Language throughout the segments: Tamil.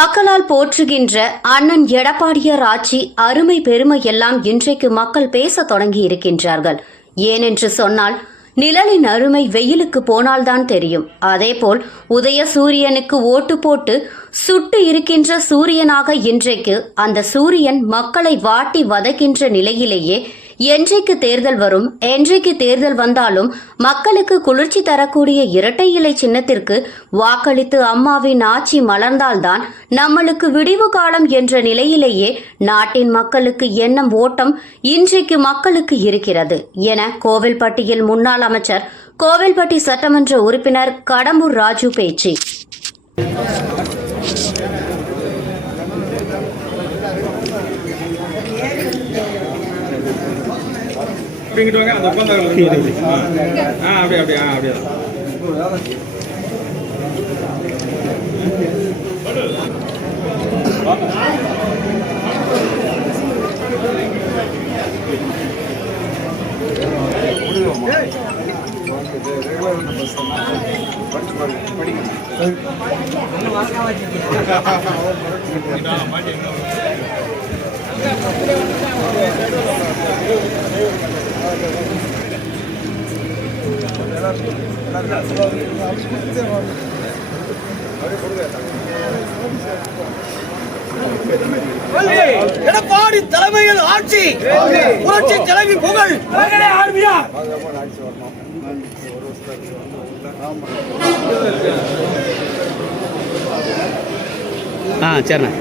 மக்களால் போற்றுகின்ற அண்ணன் எடப்பாடியார் ஆட்சி அருமை பெருமை எல்லாம் இன்றைக்கு மக்கள் பேச தொடங்கி இருக்கின்றார்கள். ஏனென்று சொன்னால் நிழலின் அருமை வெயிலுக்கு போனால்தான் தெரியும். அதேபோல் உதய சூரியனுக்கு ஓட்டு போட்டு சுட்டு இருக்கின்ற சூரியனாக இன்றைக்கு அந்த சூரியன் மக்களை வாட்டி வதைக்கின்ற நிலையிலேயே என்றைக்கு தேர்தல் வரும், என்றைக்கு தேர்தல் வந்தாலும் மக்களுக்கு குளிர்ச்சி தரக்கூடிய இரட்டை இலை சின்னத்திற்கு வாக்களித்து அம்மாவின் ஆட்சி மலர்ந்தால்தான் நம்மளுக்கு விடிவு காலம் என்ற நிலையிலேயே நாட்டின் மக்களுக்கு எண்ணம் ஓட்டம் இன்றைக்கு மக்களுக்கு இருக்கிறது என கோவில்பட்டியில் முன்னாள் அமைச்சர், கோவில்பட்டி சட்டமன்ற உறுப்பினர் கடம்பூர் ராஜு பேச்சு. எடப்பாடி தலைமையில் ஆட்சி, புரட்சி தலைவி புகழ். சரிண்ணா.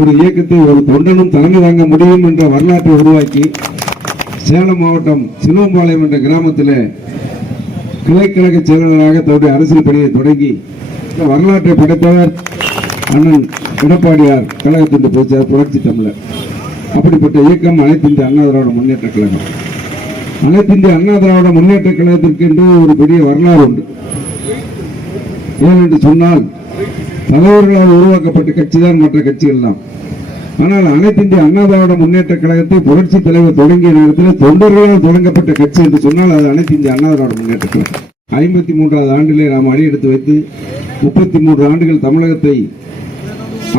ஒரு இயக்கத்தை ஒரு தொண்டனும் தலைமை தாங்க முடியும் என்ற வரலாற்றை உருவாக்கி சேலம் மாவட்டம் சிலுவம்பாளையம் என்ற கிராமத்தில் கிளைக்கழக செயலாளராக தன்னுடைய அரசியல் பணியை தொடங்கி வரலாற்றை படைத்தவர் அண்ணன் எடப்பாடியார் கழகத்தின் பொதுச்செயலாளர், புரட்சி தமிழர். அப்படிப்பட்ட இயக்கம் அனைத்து இந்திய அண்ணா திராவிட முன்னேற்ற கழகம். அனைத்து இந்திய அண்ணா திராவிட முன்னேற்ற கழகத்திற்கு என்று ஒரு பெரிய வரலாறு உண்டு. ஏனென்று சொன்னால் தலைவர்களால் உருவாக்கப்பட்ட கட்சி தான் மற்ற கட்சிகள் எல்லாம். ஆனால் அனைத்து இந்திய அண்ணா திராவிட முன்னேற்ற கழகத்தை புரட்சி தலைவர் தொடங்கிய நேரத்தில் தொண்டர்களால் தொடங்கப்பட்ட கட்சி என்று சொன்னால் அது அனைத்து இந்திய அண்ணா திராவிட முன்னேற்ற கழகம். 53வது ஆண்டிலே நாம் அடியெடுத்து வைத்து 33 ஆண்டுகள் தமிழகத்தை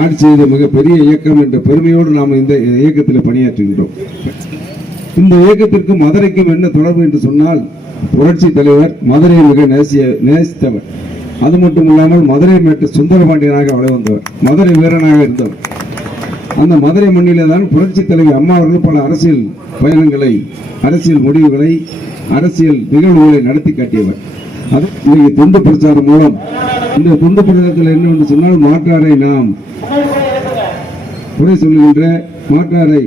ஆட்சி செய்த மிகப்பெரிய இயக்கம் என்ற பெருமையோடு நாம் இந்த இயக்கத்தில் பணியாற்றுகின்றோம். இந்த இயக்கத்திற்கு மதுரைக்கும் என்ன தொடர்பு என்று சொன்னால், புரட்சி தலைவர் மதுரையை மிக நேசித்தவர். அது மட்டும் இல்லாமல் மதுரை மேட்டு சுந்தரபாண்டியனாக வளர்ந்தவர், மதுரை வீரனாக இருந்தவர். அந்த மதுரை மண்ணிலே தான் புரட்சி தலைவர் அம்மா அவர்கள் பல அரசியல் பயணங்களை, அரசியல் முடிவுகளை, அரசியல் நிகழ்வுகளை நடத்தி காட்டியவர். அது இன்னைக்கு துண்டு பிரச்சாரம் மூலம், இந்த துண்டு பிரச்சாரத்தில் என்னவென்று சொன்னால், மாற்றாரை நாம் குறை சொல்லுகின்ற, மாற்றாரை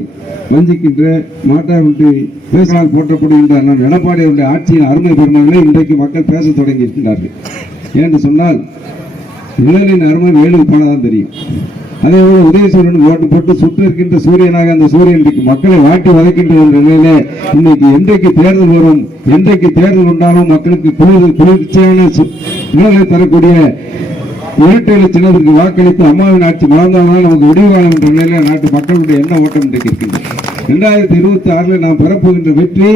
வஞ்சிக்கின்ற, மாற்றாரை பேசினால் போற்றப்படுகின்ற எடப்பாடியுடைய ஆட்சியின் அருமை பெருமைகளை இன்றைக்கு மக்கள் பேச தொடங்கி இருக்கின்றார்கள். ஏன்னு சொன்னால் நிழலின் அருமை வேலுக்கு போனதான் தெரியும். அதே போல உதயசூரியன் ஓட்டு போட்டு சுற்று இருக்கின்ற சூரியனாக அந்த சூரியன் இன்றைக்கு மக்களை வாட்டி வதைக்கின்ற நிலையில இன்னைக்கு என்றைக்கு தேர்தல் வரும், என்றைக்கு தேர்தல் உண்டாலும் மக்களுக்கு குளிர்ச்சியான நிழலை தரக்கூடிய இரட்டை சின்னத்திற்கு வாக்களித்து அம்மாவின் ஆட்சி மலர்ந்தால்தான் நமக்கு விடிவு காலம் என்ற நிலையில நாட்டு மக்களுடைய எண்ண ஓட்டம் இன்றைக்கு இருக்கின்றது. 2026 நாம் பெறப்போகின்ற வெற்றி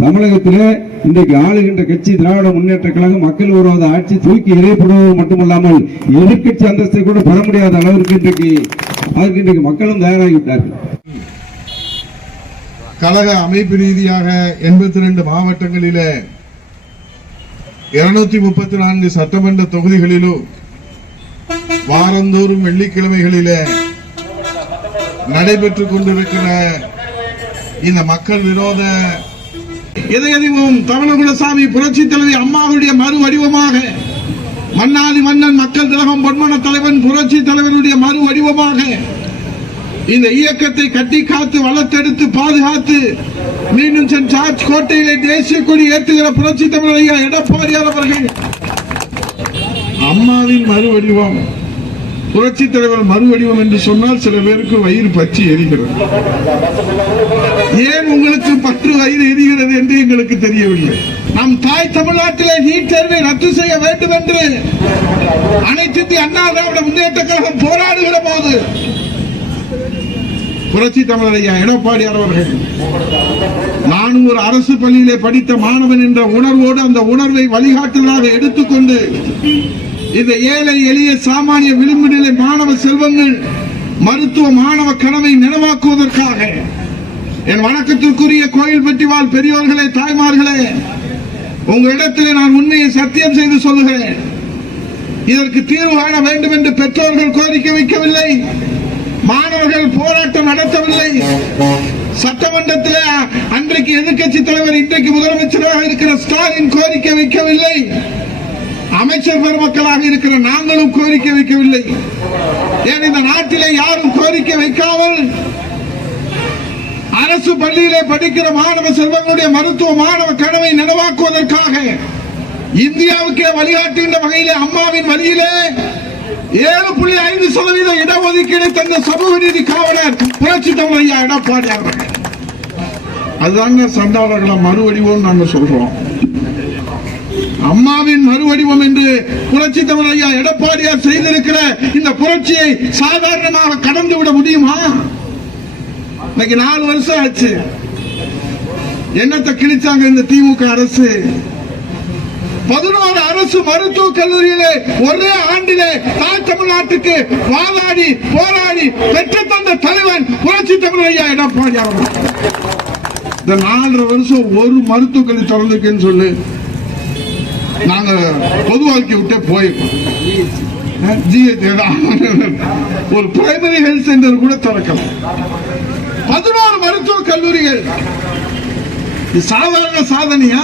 தமிழகத்தில் இன்றைக்கு ஆளுகின்ற கட்சி திராவிட முன்னேற்ற கழகம் மக்கள் விரோத ஆட்சி தூக்கி எறியப்படுவது மட்டுமல்லாமல் எதிர்கட்சி அந்தஸ்தை கூட பெற முடியாத அளவிற்கு இன்றைக்கு மக்களும் தயாராகிவிட்டார்கள். கழக அமைப்பு ரீதியாக 82 மாவட்டங்களில 234 சட்டமன்ற தொகுதிகளிலும் வாரந்தோறும் வெள்ளிக்கிழமைகளில நடைபெற்றுக் கொண்டிருக்கிற இந்த மக்கள் விரோத இதயமும் தமிழகுலசாமி புரட்சி தலைவி அம்மாவுடைய மறு வடிவமாக, மன்னாதி மன்னன் மக்கள் திலகம் பொன்மன தலைவன் புரட்சி தலைவருடைய மறு வடிவமாக இந்த இயக்கத்தை கட்டி காத்து வளர்த்தெடுத்து பாதுகாத்து மீண்டும் சென்ட் ஜார்ஜ் கோட்டையிலே தேசிய கொடி ஏற்றுகிற புரட்சி தமிழர் எடப்பாடியார் அவர்கள் அம்மாவின் மறு வடிவம் புரட்சி தலைவர் மறுவடிவம் என்று சொன்னால் சில பேருக்கு வயிறு பற்றி எரிகிறது. ஏன் உங்களுக்கு பற்று வயிறு எரிகிறது என்று எங்களுக்கு தெரியவில்லை. நம் தாய் தமிழ்நாட்டிலே நீட் தேர்வை ரத்து செய்ய வேண்டும் என்று அனைத்து இந்திய அண்ணா திராவிட முன்னேற்ற கழகம் போராடுகிற போது புரட்சி தமிழர் ஐயா எடப்பாடியார் அவர்கள், நானும் ஒரு அரசு பள்ளியிலே படித்த மாணவன் என்ற உணர்வோடு அந்த உணர்வை வழிகாட்டுதலாக எடுத்துக்கொண்டு இந்த ஏழை எளிய சாமானிய விளிம்பு நிலை மாணவ செல்வங்கள் மருத்துவ மாணவ கனவை நினைவாக்குவதற்காக என் வணக்கத்திற்குரிய கோயில்பட்டி வாழ் பெரியோர்களே, தாய்மார்களே, உங்களிடத்திலே நான் உண்மையை சத்தியம் செய்து சொல்லுகிறேன். இதற்கு தீர்வு காண வேண்டும் என்று பெற்றோர்கள் கோரிக்கை வைக்கவில்லை, மாணவர்கள் போராட்டம் நடத்தவில்லை, சட்டமன்றத்தில் அன்றைக்கு எதிர்க்கட்சி தலைவர் இன்றைக்கு முதலமைச்சராக இருக்கிற ஸ்டாலின் கோரிக்கை வைக்கவில்லை, அமைச்சர் பெருமக்களாக இருக்கிற நாங்களும் கோரிக்கை வைக்கவில்லை. ஏன் இந்த நாட்டிலே யாரும் கோரிக்கை வைக்காமல் அரசு பள்ளியிலே படிக்கிற மாணவ செல்வங்களுடைய மருத்துவ மாணவ கனவை நினைவாக்குவதற்காக இந்தியாவுக்கே வழிகாட்டுகின்ற வகையிலே அம்மாவின் வழியிலே 7.5% இடஒதுக்கீடு தந்த சமூக நீதி காவலர் புரட்சி தமிழர் ஐயா எடப்பாடி அவர்கள். அதுதாங்க சண்டாளர்களை மறுவடிவம் நாங்க சொல்றோம். அம்மாவின் மறுவடிவம் என்று புரட்சி தமிழர் ஐயா எடப்பாடியார் செய்திருக்கிற இந்த புரட்சியை சாதாரணமாக கடந்து விட முடியுமா? இன்னைக்கு 4 வருஷம் ஆச்சு. என்னத்தை கிழிச்சாங்க இந்த திமுக அரசு? 11 அரசு மருத்துவக் கல்லூரியிலே ஒரே ஆண்டிலே தாய் தமிழ்நாட்டுக்கு வாதாடி போராடி பெற்று தந்த தலைவன் புரட்சி தமிழர் ஐயா எடப்பாடி அவர்கள். இந்த 4.5 வருஷம் ஒரு மருத்துவக் கல்லூரி திறந்திருக்குன்னு சொல்லு, நாங்க பொது வாழ்க்கை விட்டே போயிருக்கோம். ஒரு பிரைமரி ஹெல்த் சென்டர் கூட திறக்கல. 11 மருத்துவக் கல்லூரிகள். சாதாரண சாதனையா?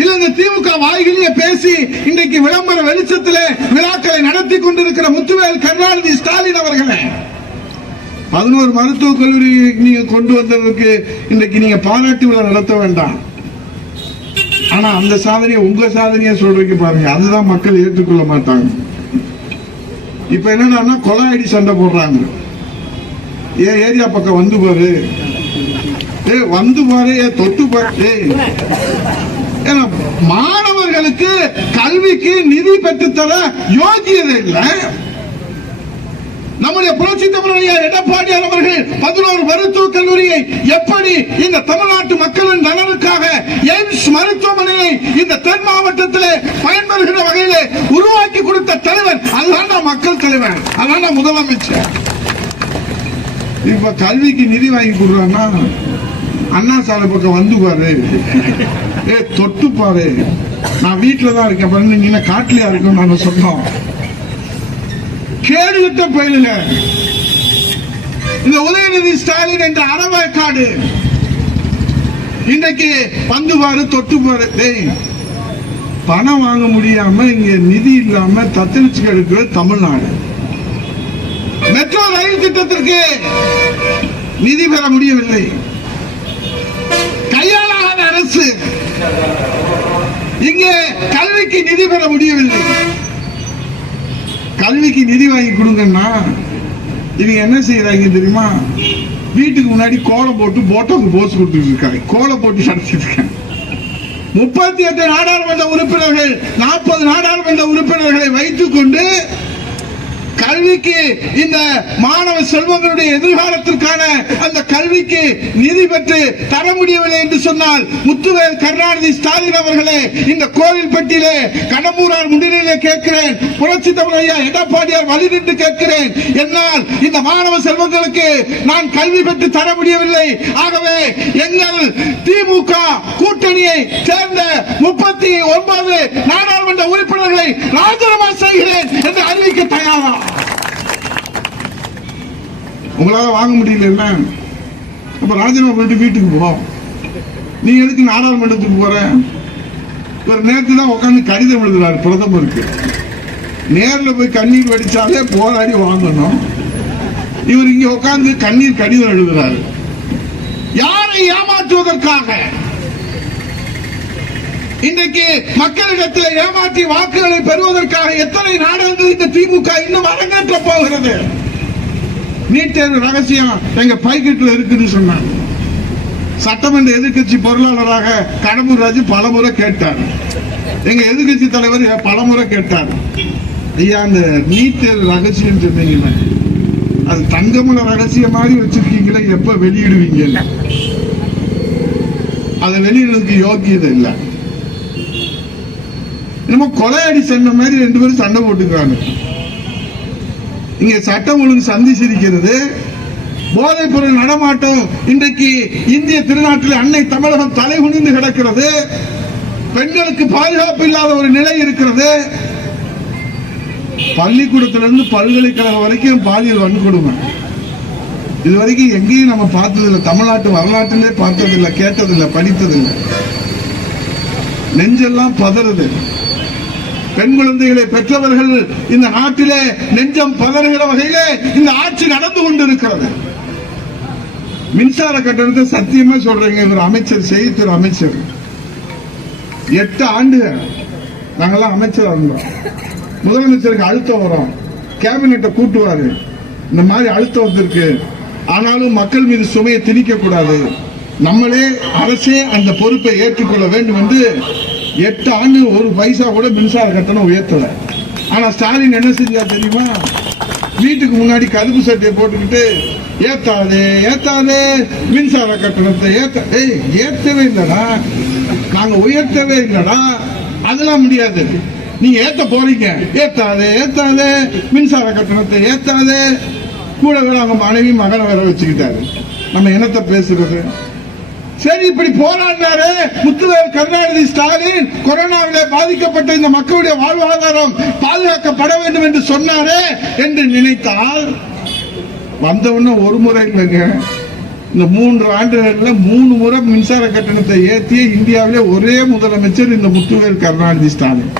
இல்ல இந்த திமுக வாய்களிலே பேசி இன்றைக்கு விளம்பர வெளிச்சத்திலே விழாக்களை நடத்தி கொண்டிருக்கிற முத்துவேல் கருணாநிதி ஸ்டாலின் அவர்களே, 11 மருத்துவக் கல்லூரி நீங்க கொண்டு வந்ததற்கு இன்றைக்கு நீங்க பாராட்டு விழா நடத்த வேண்டாம். ஆனா அந்த சாதனையை உங்க சாதனையா சொல்றீங்க பாருங்க, அதுதான் மக்கள் ஏற்றுக்கொள்ள மாட்டாங்க. இப்ப என்னன்னா கொலை அடி சண்டை போடுறாங்க. ஏன் ஏரியா பக்கம் வந்து பாரு, வந்து பாரு, தொட்டு பாரு. மாணவர்களுக்கு கல்விக்கு நிதி பெற்றுத்தர யோகியதை இல்லை. நம்முடைய புரட்சி தமிழர் ஐயா எடப்பாடியார் அவர்கள் 11 மருத்துவக் கல்லூரியை எப்படி இந்த தமிழ்நாட்டு மக்களின் நலனுக்காக எய்ம்ஸ் மருத்துவமனையை இந்த தென் மாவட்டத்திலே பயன்பெறுகிற வகையிலே உருவாக்கி கொடுத்த தலைவர், அதுதான் மக்கள் தலைவர், அதுதான் முதலமைச்சர். இப்ப கல்விக்கு நிதி வாங்கி கொடுறான்னா அண்ணா சாலை பக்கம் வந்து பாரு, தொட்டு பாரு, நான் வீட்டுலதான் இருக்கேன் பாருங்க, நீங்க காட்டுலயா இருக்கும் நாங்க சொன்னோம். கேடுவிட்ட பயில இந்த உதயநிதி ஸ்டாலின் என்ற அறவக்காடு இன்றைக்கு வந்து பாரு, தொட்டு பாரு. பணம் வாங்க முடியாம இங்க நிதி இல்லாம தத்தளிச்சு எடுக்கிற தமிழ்நாடு. மெட்ரோ ரயில் திட்டத்திற்கு நிதி பெற முடியவில்லை. கையாளாத அரசு. இங்கே கல்விக்கு நிதி பெற முடியவில்லை. கல்விக்கு நிதி வாங்கி கொடுங்கன்னா இவங்க என்ன செய்யறாங்க தெரியுமா? வீட்டுக்கு முன்னாடி கோலம் போட்டு போட்டோக்கு போஸ் கொடுத்துட்டு இருக்காங்க, கோலம் போட்டு நடத்திட்டு இருக்காங்க. 38 நாடாளுமன்ற உறுப்பினர்கள், 40 நாடாளுமன்ற உறுப்பினர்களை வைத்துக் கொண்டு கல்விக்கு இந்த மாணவ செல்வங்களுடைய எதிர்காலத்திற்கான அந்த கல்விக்கு நிதி பெற்று தர முடியவில்லை என்று சொன்னால், முத்துவேல் கருணாநிதி ஸ்டாலின் அவர்களே, இந்த கோவில்பட்டியிலே கடம்பூரார் முன்னிலையிலே கேட்கிறேன், புரட்சி தமிழர் ஐயா எடப்பாடியார் வழி நின்று கேட்கிறேன், என்னால் இந்த மாணவ செல்வங்களுக்கு நான் கல்வி பெற்று தர முடியவில்லை. ஆகவே எங்கள் திமுக கூட்டணியை சேர்ந்த 39 நாடாளுமன்ற உறுப்பினர்களை ராஜினாமா செய்கிறேன் என்று அறிவிக்க தயாரா? உங்களால வாங்க முடியல, அப்ப ராஜினாமா பண்ணிட்டு வீட்டுக்கு போ. நீ எதுக்கு நாடாளுமன்றத்துக்கு போற? ஒரு நேரத்துல தான் உட்காந்து கடிதம் எழுதுறாரு பிரதமருக்கு. நேர்ல போய் கண்ணீர் வடிச்சாலே போராடி வாங்கணும். இவர் இங்க உட்காந்து கண்ணீர் கடிதம் எழுதுறாரு. யாரை ஏமாற்றுவதற்காக? இன்றைக்கு மக்களிடத்தில் ஏமாற்றி வாக்குகளை பெறுவதற்காக எத்தனை நாடகங்கள் இந்த திமுக இன்னும் அரங்கேற்ற போகிறது. நீட் தேர்வு ரகசியம் எங்க பைக்கெட்ல இருக்குன்னு சொன்னாங்க. சட்டமன்ற எதிர்கட்சி பொருளாளராக கடம்பூர் ராஜு பலமுறை கேட்டார். எங்க எதிர்கட்சி தலைவர் பலமுறை கேட்டார். ஐயா, அந்த நீட் தேர்வு ரகசியம் சொன்னீங்களா, அது தங்கமல ரகசியம் மாதிரி வச்சிருக்கீங்களா, எப்ப வெளியிடுவீங்க? அதை வெளியிடுறதுக்கு யோக்கியதை இல்லை. நம்ம கொலையடி சொன்ன மாதிரி 2 பேரும் சண்டை போட்டுக்கிறாங்க. இங்க சட்டம் ஒழுங்கு சந்திச்சிருக்கிறது. போதைப் பொருள் நடமாட்டம் இன்றைக்கு இந்திய திருநாட்டில் அன்னை தமிழகம் தலை குனிந்து கிடக்கிறது. பெண்களுக்கு பாதுகாப்பு இல்லாத ஒரு நிலை இருக்கிறது. பள்ளிக்கூடத்திலிருந்து பல்கலைக்கழகம் வரைக்கும் பாலியல் வன்கொடுமை இதுவரைக்கும் எங்கேயும் நம்ம பார்த்ததில்லை. தமிழ்நாட்டு வரலாற்றிலே பார்த்ததில்லை, கேட்டதில்லை, படித்ததில்லை. நெஞ்செல்லாம் பதறுது. பெண் குழந்தைகளை பெற்றவர்கள் இந்த நாட்டிலே நெஞ்சம் பதறுகிற வகையிலே இந்த ஆட்சி நடந்து கொண்டிருக்கிறது. மின்சார கட்டணத்தை சத்தியமா சொல்றீங்க. இவர் அமைச்சர், செய்தித்துறை அமைச்சர், 8 ஆண்டுகள் நாங்கெல்லாம் அமைச்சர் இருந்தோம். முதலமைச்சருக்கு அழுத்தம் வரும், கேபினெட்டை கூட்டுவாரு, இந்த மாதிரி அழுத்தம் வந்திருக்கு. ஆனாலும் மக்கள் மீது சுமையை திணிக்க கூடாது, நம்மளே அரசே அந்த பொறுப்பை ஏற்றுக்கொள்ள வேண்டும் என்று 8 ஆண்டு 1 பைசா கூட மின்சார கட்டணம் உயர்த்தல. ஆனா ஸ்டாலின் என்ன செஞ்சா தெரியுமா? வீட்டுக்கு முன்னாடி கருப்பு சட்டையை போட்டுக்கிட்டு ஏத்தாதே ஏத்தாதே மின்சார கட்டணத்தை ஏத்தவே இல்லடா, நாங்க உயர்த்தவே இல்லடா, அதெல்லாம் முடியாது, நீங்க ஏத்த போறீங்க, ஏத்தாதே ஏத்தாதே மின்சார கட்டணத்தை ஏத்தாதே. கூட வேற அவங்க மனைவி மகனை வேற வச்சுக்கிட்டாரு. நம்ம என்னத்தை பேசுறது? சரி, இப்படி போராடினாரு முத்துவேல் கருணாநிதி ஸ்டாலின். கொரோனாவிலே பாதிக்கப்பட்ட இந்த மக்களுடைய வாழ்வாதாரம் பாதுகாக்கப்பட வேண்டும் என்று சொன்னாரே என்று நினைத்தால், வந்தவுடனே ஒரு முறை இல்லைங்க, இந்த 3 ஆண்டுகள்ல 3 முறை மின்சார கட்டணத்தை ஏற்றிய இந்தியாவிலே ஒரே முதலமைச்சர் இந்த முத்துவேல் கருணாநிதி ஸ்டாலின்.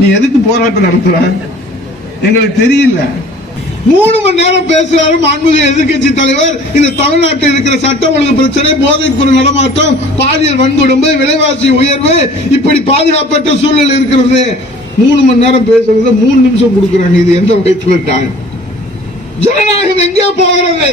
நீ எதுக்கு போராட்டம் நடத்துற எங்களுக்கு தெரியல. 3 மணி நேரம் பேசுறாரு மாண்புமிகு எதிர்கட்சி தலைவர். இந்த தமிழ்நாட்டில் இருக்கிற சட்ட ஒழுங்கு பிரச்சனை, போதைப் பொருள் நடமாட்டம், பாலியல் வன்கொடுமை, விலைவாசி உயர்வு, இப்படி பாதுகாப்பற்ற சூழ்நிலை இருக்கிறது. 3 மணி நேரம் பேசுறது 3 நிமிஷம் கொடுக்குறாங்க. இது எந்த வயசுல ஜனநாயகம் எங்கே போகிறது?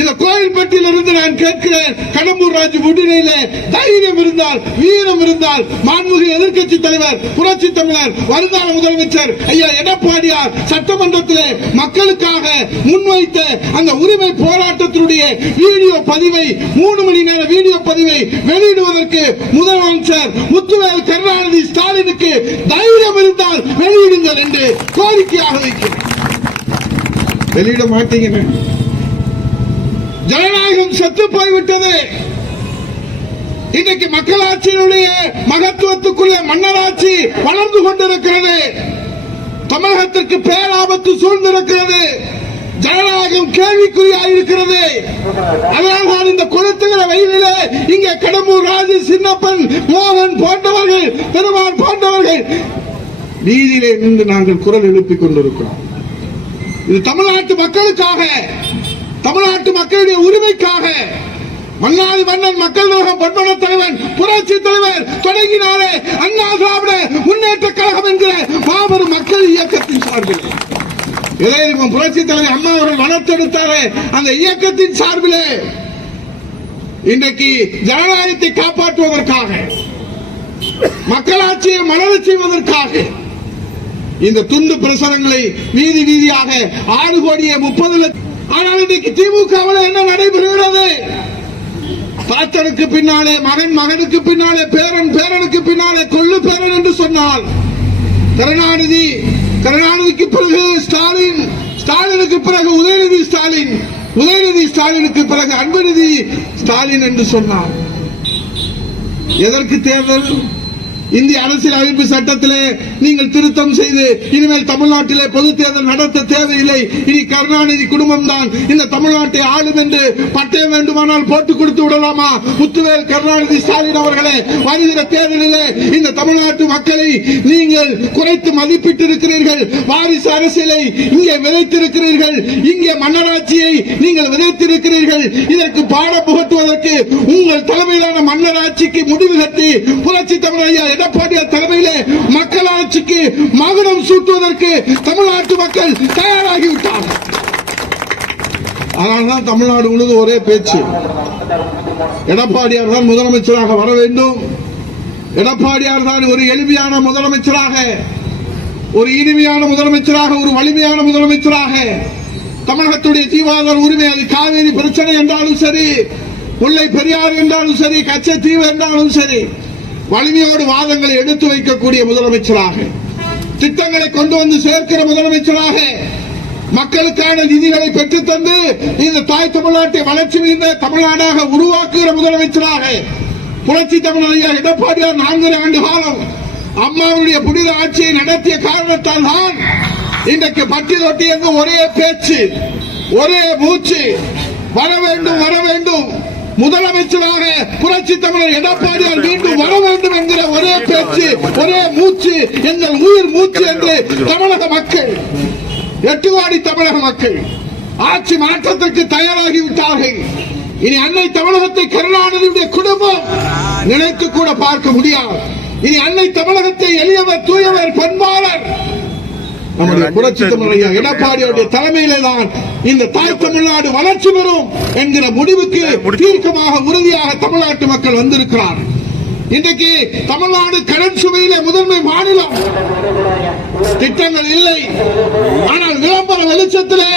இந்த கோயில்பட்டியில் இருந்து நான் கேட்கிறேன், கடம்பூர் ராஜு முன்னிலையிலே தைரியம் இருந்தால், வீரம் இருந்தால், மாண்புமிகு எதிர்கட்சி தலைவர், புரட்சி தமிழர், வருங்கால முதலமைச்சர் ஐயா எடப்பாடியார் சட்டமன்றத்திலே மக்களுக்காக முன்வைத்த அந்த உரிமை போராட்டத்தினுடைய வீடியோ பதிவை, 3 மணி நேர வீடியோ பதிவை வெளியிடுவதற்கு முதலமைச்சர் முத்துவேல் கருணாநிதி ஸ்டாலினுக்கு தைரியம் இருந்தால் வெளியிடுங்கள் என்று கோரிக்கையாக வைக்கிறேன். வெளியிட மாட்டீங்க. ஜனநாயகம் செத்து போய்விட்டது. இன்றைக்கு மக்களாட்சியினுடைய மகத்துவத்துக்குரிய மன்னராட்சி வளர்ந்து கொண்டிருக்கிறது. தமிழகத்திற்கு பேராபத்து சூழ்ந்திருக்கிறது. ஜனநாயகம் கேள்விக்குறியாயிருக்கிறது. அதனால் இந்த கொளுத்துகிற வெயிலிலே இங்கே கடம்பூர் ராஜு, சின்னப்பன், மோகன் போன்றவர்கள், பெருமாள் போன்றவர்கள் நீதியிலே நின்று நாங்கள் குரல் எழுப்பிக் கொண்டிருக்கிறோம். இது தமிழ்நாட்டு மக்களுக்காக, தமிழ்நாட்டு மக்களுடைய உரிமைக்காக. மன்னாதி மன்னன் மக்கள் நலகம் பொன்மன தலைவன், புரட்சி தலைவர் தொடங்கினாரே அண்ணா திராவிட முன்னேற்ற கழகம் என்கிற மாபெரும் மக்கள் இயக்கத்தின் சார்பில், புரட்சி தலைவர் அம்மா அவர்கள் வளர்த்தெடுத்தாரே அந்த இயக்கத்தின் சார்பிலே இன்றைக்கு ஜனநாயகத்தை காப்பாற்றுவதற்காக, மக்களாட்சியை மலரச் செய்வதற்காக இந்த துண்டு பிரசுரங்களை வீதி வீதியாக 6 கோடியே 30 லட்சம். ஆனால் இன்றைக்கு திமுகவில் என்ன நடைபெறுகிறது? தாத்தனுக்கு பின்னாலே மகன், மகனுக்கு பின்னாலே பேரன், பேரனுக்கு பின்னாலே கொள்ளு பேரன் என்று சொன்னால், கருணாநிதி, கருணாநிதிக்கு பிறகு ஸ்டாலின், ஸ்டாலினுக்கு பிறகு உதயநிதி ஸ்டாலின், உதயநிதி ஸ்டாலினுக்கு பிறகு அன்புநிதி ஸ்டாலின் என்று சொன்னார். எதற்கு தேர்தல்? இந்திய அரசியலமைப்பு சட்டத்திலே நீங்கள் திருத்தம் செய்து இனிமேல் தமிழ்நாட்டிலே பொது தேர்தல் நடத்த தேவையில்லை, இனி கருணாநிதி குடும்பம் தான் இந்த தமிழ்நாட்டை ஆளும் என்று பட்டயம் வேண்டுமானால் போட்டுக் கொடுத்து விடலாமா? முத்துவேல் கருணாநிதி ஸ்டாலின் அவர்களே, வருகிற தேர்தலிலே இந்த தமிழ்நாட்டு மக்களை நீங்கள் குறைத்து மதிப்பிட்டு இருக்கிறீர்கள். வாரிசு அரசியலை இங்கே விதைத்திருக்கிறீர்கள், இங்கே மன்னராட்சியை நீங்கள் விதைத்திருக்கிறீர்கள். இதற்கு பாடம் புகட்டுவதற்கு உங்கள் தலைமையிலான மன்னராட்சிக்கு முடிவு கட்டி புரட்சி தமிழர் ஐயா எடப்பாடியார் தலைமையிலே மக்களாட்சிக்கு மகுடம் சூட்டுவதற்கு தமிழ்நாட்டு மக்கள் தயாராகிவிட்டார்கள். அதனால்தான் தமிழ்நாடு முழுவதும் ஒரே பேச்சு, எடப்பாடியார் தான் முதலமைச்சராக வர வேண்டும், எடப்பாடியார் தான் ஒரு எளிமையான முதலமைச்சராக, ஒரு இனிமையான முதலமைச்சராக, ஒரு வலிமையான முதலமைச்சராக தமிழகத்துடைய ஜீவாதார உரிமை, அது காவேரி பிரச்சனை என்றாலும் சரி, முல்லை பெரியாறு என்றாலும் சரி, கச்சத்தீவு என்றாலும் சரி, வலிமையோடு வாதங்களை எடுத்து வைக்கக்கூடிய முதலமைச்சராக, திட்டங்களை கொண்டு வந்து சேர்க்கிற முதலமைச்சராக, மக்களுக்கான நிதிகளை பெற்றுத் தந்து இந்த தாய் தமிழ்நாட்டை வளர்ச்சி மிகுந்த தமிழ்நாடாக உருவாக்குகிற முதலமைச்சராக புரட்சி தமிழர் ஐயா எடப்பாடியார் 4 ஆண்டு காலம் அம்மாவுடைய புனித ஆட்சியை நடத்திய காரணத்தால் தான் இன்றைக்கு பட்டி தொட்டி எங்கு ஒரே பேச்சு, ஒரே மூச்சு, வர வேண்டும் வர வேண்டும், முதலமைச்சராக புரட்சி தமிழர் எடப்பாடியார் மீண்டும் வர வேண்டும் என்கிற ஒரே பேச்சு, ஒரே மூச்சு, எங்கள் உயிர் மூச்சு என்று தமிழக மக்கள், 8 கோடி தமிழக மக்கள் ஆட்சி மாற்றத்திற்கு தயாராகிவிட்டார்கள். இனி அன்னை தமிழகத்தை கருணாநிதியுடைய குடும்பம் நினைத்து கூட பார்க்க முடியாது. இனி அன்னை தமிழகத்தை எளியவர், தூயவர், பண்பாளர் நம்முடைய புரட்சி தமிழர் எடப்பாடியுடைய தலைமையிலே தான் இந்த தாய் தமிழ்நாடு வளர்ச்சி பெறும் என்கிற முடிவுக்கு தீர்க்கமாக உறுதியாக தமிழ்நாட்டு மக்கள் வந்திருக்கிறார். இன்றைக்கு தமிழ்நாடு கடன் சுமையிலே முதன்மை மாநிலம், திட்டங்கள் இல்லை, ஆனால் விளம்பர வெளிச்சத்திலே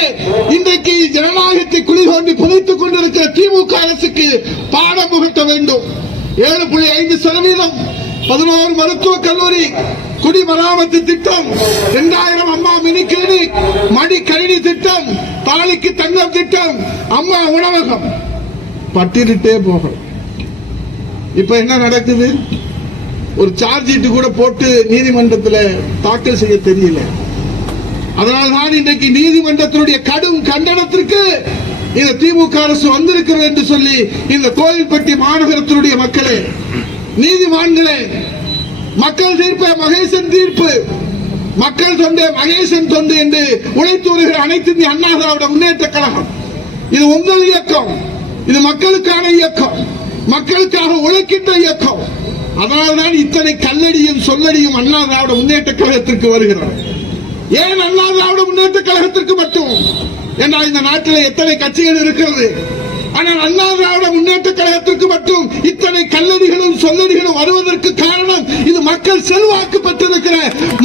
இன்றைக்கு ஜனநாயகத்தை குழி தோண்டி புதைத்துக் கொண்டிருக்கிற திமுக அரசுக்கு பாடம் புகட்ட வேண்டும். 7.5%, 11 மருத்துவக் கல்லூரி, குடிமராமத்து திட்டம், 2000 அம்மா மினி கிளினிக், மடி கணினி திட்டம், தாலிக்கு தங்கம் திட்டம், அம்மா உணவகம், பட்டியலிட்டே போகணும். இப்ப என்ன நடக்குது? ஒரு சார்ஜ் ஷீட் கூட போட்டு நீதிமன்றத்தில் தாக்கல் செய்ய தெரியல. அதனால்தான் இன்றைக்கு நீதிமன்றத்தினுடைய கடும் கண்டனத்திற்கு இந்த திமுக அரசு வந்திருக்கிறது என்று சொல்லி இந்த கோயில்பட்டி மாநகரத்தினுடைய மக்களே, நீதிமான்களே, மக்கள் தீர்ப்பு மகேசன் தீர்ப்பு, மக்கள் தொண்டே மகேசன் தொண்டு என்று உழைத்து வருகிற அனைத்து இந்திய அண்ணா திராவிட முன்னேற்ற கழகம், இது உங்கள் இயக்கம், இது மக்களுக்கான இயக்கம், மக்களுக்காக உழைக்கின்ற இயக்கம். அதனால்தான் இத்தனை கல்லடியும் சொல்லடியும் அண்ணா திராவிட முன்னேற்ற கழகத்திற்கு வருகிறது. ஏன் அண்ணா திராவிட முன்னேற்ற கழகத்திற்கு மட்டும்? என்றால் இந்த நாட்டில் எத்தனை கட்சிகள் இருக்கிறது, ஆனால் அண்ணா திராவிட முன்னேற்ற கழகத்திற்கு மட்டும் இத்தனை கல்லடிகளும் சொல்லடிகளும் வருவதற்கு காரணம், இது மக்கள் செல்வாக்கு பெற்றிருக்கிற,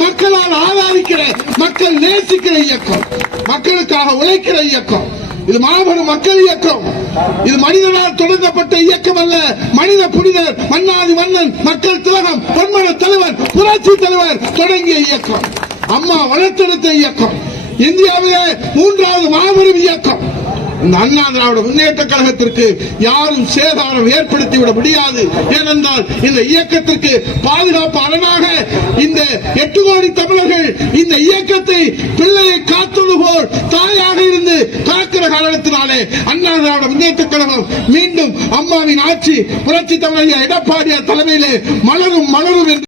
மக்களால் ஆதரிக்கிற, மக்கள் நேசிக்கிற இயக்கம், மக்களுக்காக உழைக்கிற இயக்கம். இது மாபெரும் மக்கள் இயக்கம். இது மனிதனால் தொடங்கப்பட்ட இயக்கம் அல்ல. மனித புனிதர் மன்னாதி மன்னன் மக்கள் திலகம் பொன்மன தலைவர் புரட்சி தலைவர் தொடங்கிய இயக்கம், அம்மா வளர்த்தெடுத்த இயக்கம், இந்தியாவிலே 3வது மாபெரும் இயக்கம். இந்த அண்ணா திராவிட முன்னேற்ற கழகத்திற்கு யாரும் சேதாரம் ஏற்படுத்திவிட முடியாது. ஏனென்றால் இந்த இயக்கத்திற்கு பாதுகாப்பு அரணாக இந்த 8 கோடி தமிழர்கள் இந்த இயக்கத்தை பிள்ளையை காத்தது போல் தாயாக இருந்து காக்கிற காரணத்தினாலே அண்ணா திராவிட முன்னேற்ற கழகம் மீண்டும் அம்மாவின் ஆட்சி புரட்சி தமிழர் எடப்பாடியார் தலைமையிலே மலரும் மலரும் என்று